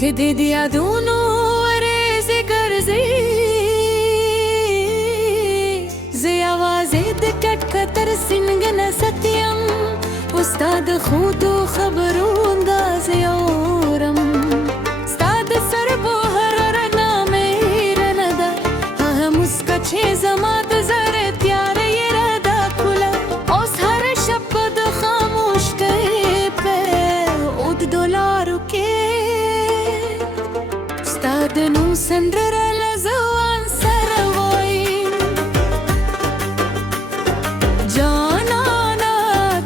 कि दे दिया दोनों अरेज़े कर्ज़े जे आवाज़े दकट कतर सिनगन सत्यम उस्ताद खुदो खबरों दाज़े औरम उस्ताद सरबो हरर नामे रनदा हम उसका छे जमात जरे त्यारे ये रदा खुला उस हर शब्द खामोश कहे पे उद $1 के उस्ताद नु संड्रेला जवान सरवोई जाना ना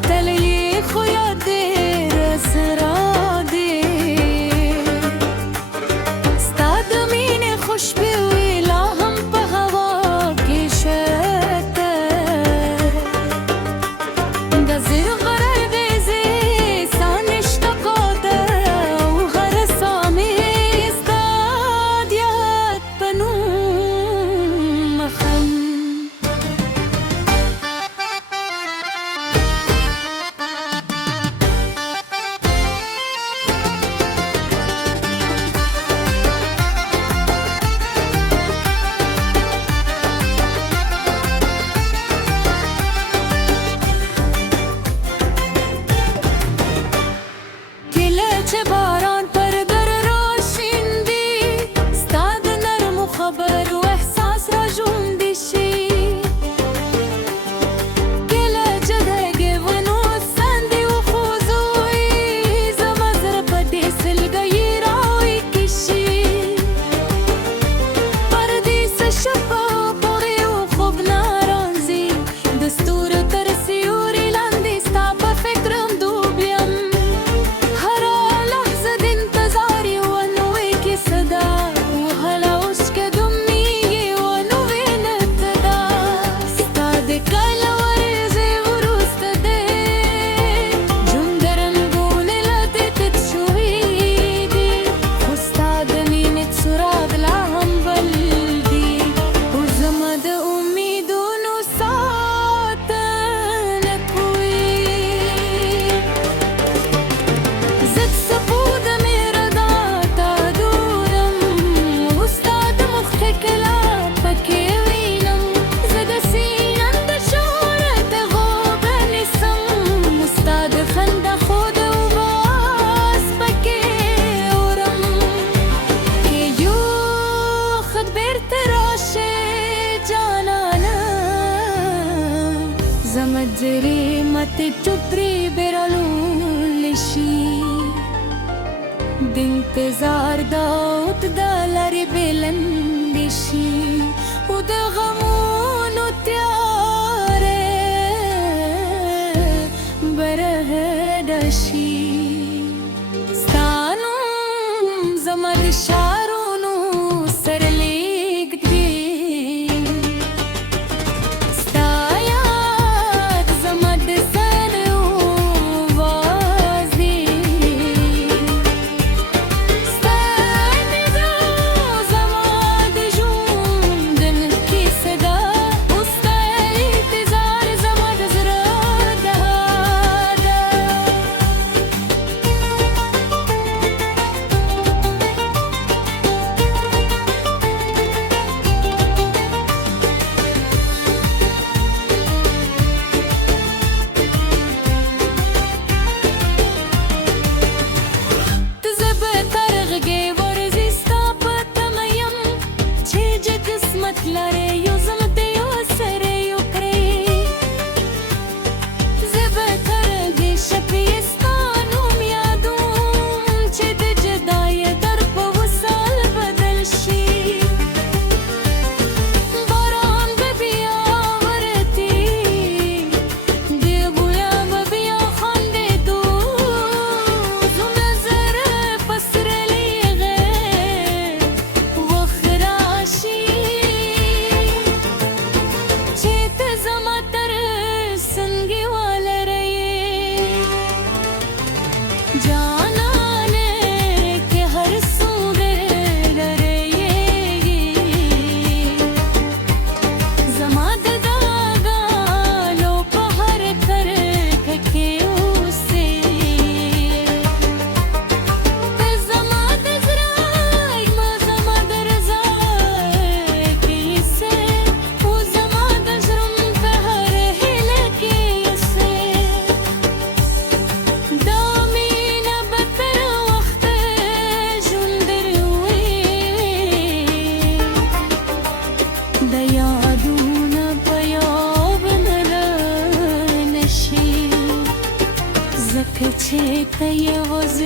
तलिए खुया दे रसरा दे उस्ताद मीने खुश भी हुई ला हम पहवा के शतर गज़िर गरर देज़े सानिश्त कोदर उहर सामे उस्ताद याद पनू मखम किले बारान पर दर रोशिंदी उस्ताद नरम खबर व एहसास रजुंदिशी किले जगह वनो संदी व खुजूई जमजर पदी सिल गई राई किशी परदीस शफा परी व खुब नारांजी दस्तूर तरसियूरी लांदी स्ताप फिक्रम दूबियम हरा लहज़ा इंतज़ारी वनवे की सदा वहला उसके दुम्मी ये वनवे नब्तदा उस्ताद कलवरज़े वरुस्त दे जुंदरम बोले लते तत्शुहीदी उस्ताद नीने सुराद ला हम बल्दी उज़मद उम्मीदों सातन कोई زد سپود मेरा दाता दूरम उस्ताद मुख्तक ला पके वीनम زد सीनंद शोरत गोब निसम उस्ताद खंद खुद उबास पके औरम के यू खुद बेरतराशे जानाना زمجري मत चुपरी बेरलुलिशी d'intezar daut dalari belandishi ud ghamun tyare barahdashi stanum zamad sharunu sarligdi stayad zamad sanu wazi استني ذو زماد جندن की सदा उस्ताद इंतजार जमाद जरा दहादा تزب ترغي ورزي ستابت ميم تشيج قسمت لاري يوزمت يوسر يكري زب ترغي شبي ستانوم يادوم تشد جداي درب وصال بدل شي باران ببيا ورتي دیبویا ببیا خانده دو زو نظر پسرلی غیر و خراشی تيوز